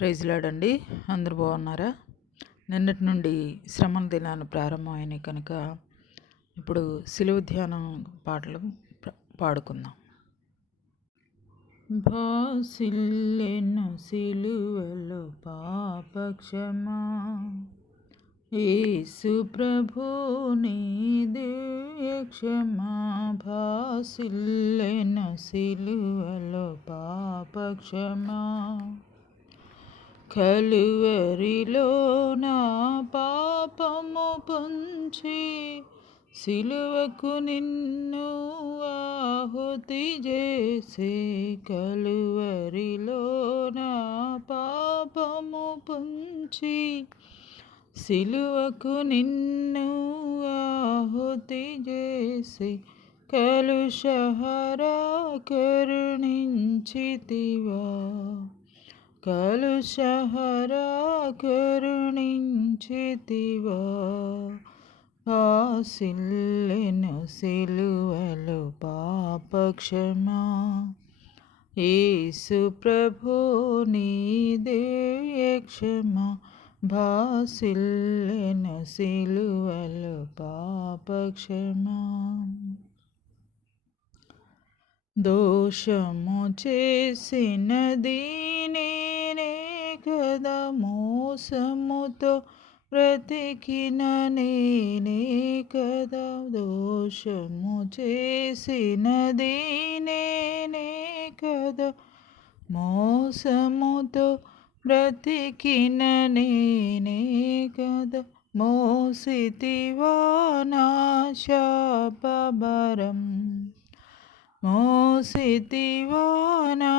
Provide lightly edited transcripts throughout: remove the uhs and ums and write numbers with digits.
Praise lord అండి. అందరూ బాగున్నారా? నిన్నటి నుండి శ్రమణ దినాలు ప్రారంభమైనాయి కనుక ఇప్పుడు సిలువ ధ్యానం పాటలు పాడుకుందాం. భాసిల్లెను సిలువలో పాపక్షమా, యేసు ప్రభు నీ దివ్య క్షమా. భాసిల్లెను సిలువలో పాపక్షమా, కలువరిలో నా పాపము పొంచి సిలువకు నిన్ను ఆహుతి చేసే. కలువరిలో నా పాపము పొంచి సిలువకు నిన్ను ఆహుతి చేసే. కలుషహరా కరుణించితివా, కలుషహరా కరుణించితివా. భాసిల్లెను సిలువలో పాపక్షమా, యేసు ప్రభు నీ దివ్య క్షమా. భాసిల్లెను సిలువలో పాపక్షమా, దోషము చేసినది నేనే కదా, మోసముతో బ్రతికిన నేనే కదా. దోషము చేసినది నేనే కదా, మోసముతో బ్రతికిన నేనే కదా. మోసితివా నా శాపభారం, మోసితివా నా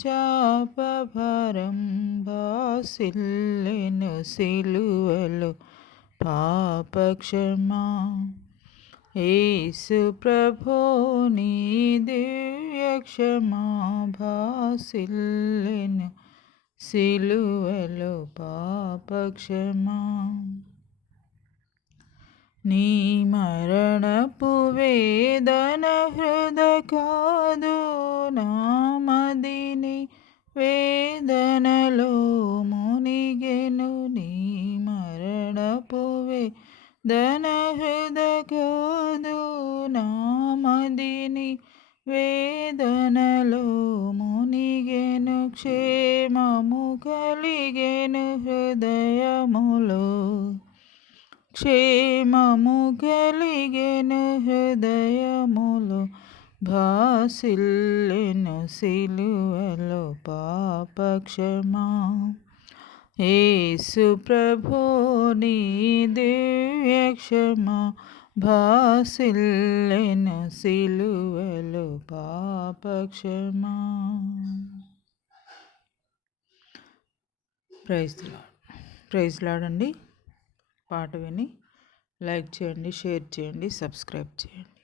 శాపభారం. భాసిల్లెను సిలువలో పాపక్షమా, యేసు ప్రభు నీ దివ్య క్షమా. భాసిల్లెను సిలువలో పాపక్షమా, నీ మరణపు వేదన హృద కాదు, నా మదిని వేదనలో మునిగెను. నీ మరణపు వేదన హృద కాదు, నా మదిని వేదనలో మునిగెను. క్షేమము కలిగెను హృదయములో, క్షేమము కలిగెను హృదయములో. భాసిల్లెను సిలువలో పాపక్షమా, యేసు ప్రభు నీ దివ్య క్షమా. భాసిల్లెను సిలువలో పాపక్షమా. ప్రైజ్ లార్డ్ అండి. పాట విని లైక్ చేయండి, షేర్ చేయండి, సబ్స్క్రైబ్ చేయండి.